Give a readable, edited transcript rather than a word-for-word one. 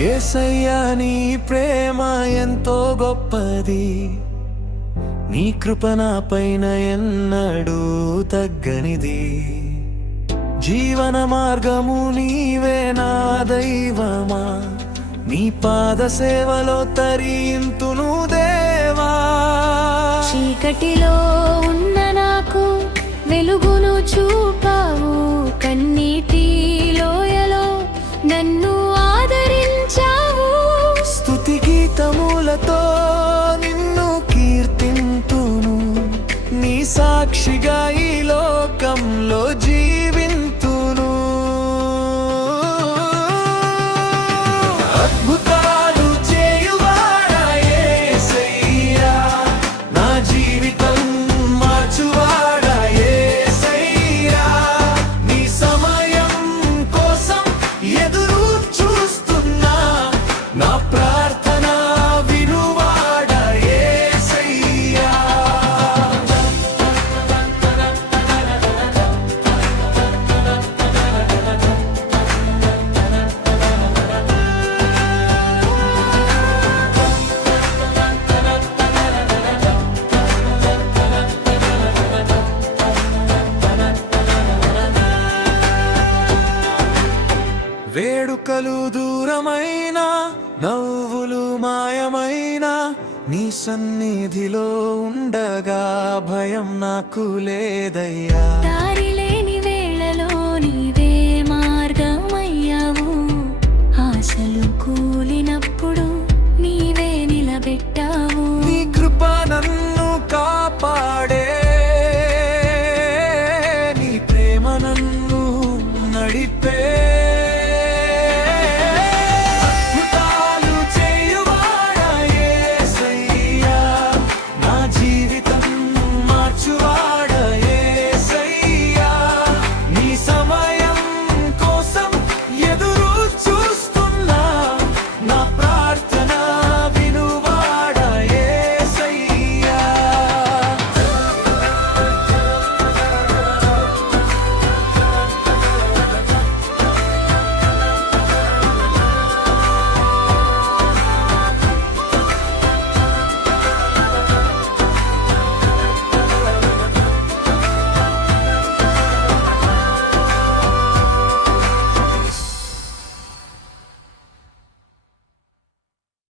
యేసయ్యా నీ ప్రేమ ఎంతో గొప్పది, నీ కృప నాపైన ఎన్నడూ తగ్గనిది. జీవన మార్గము నీవే నా దైవమా, నీ పాద సేవలో తరింతును దేవా. చీకటిలో ఉన్న నాకు వెలుగును చూపావు, కన్నీటి లోయలో నన్ను ఆదరించావు. స్తుతి గీతములతో నిన్ను కీర్తింతును, నీ సాక్షిగా ఈ లోకంలో జీవింతును. అద్భుతాలు చేయువాడా యేసయ్యా, నా జీవితం మార్చువాడా యేసయ్యా. నీ సమయం కోసం ఎదురు చూస్తున్నా, నా ప్రార్థన వినువాడా యేసయ్యా. వేడుకలు దూరమైన, నవ్వులు మాయమైన, నీ సన్నిధిలో ఉండగా భయం నాకు లేదయ్యా. దారిలో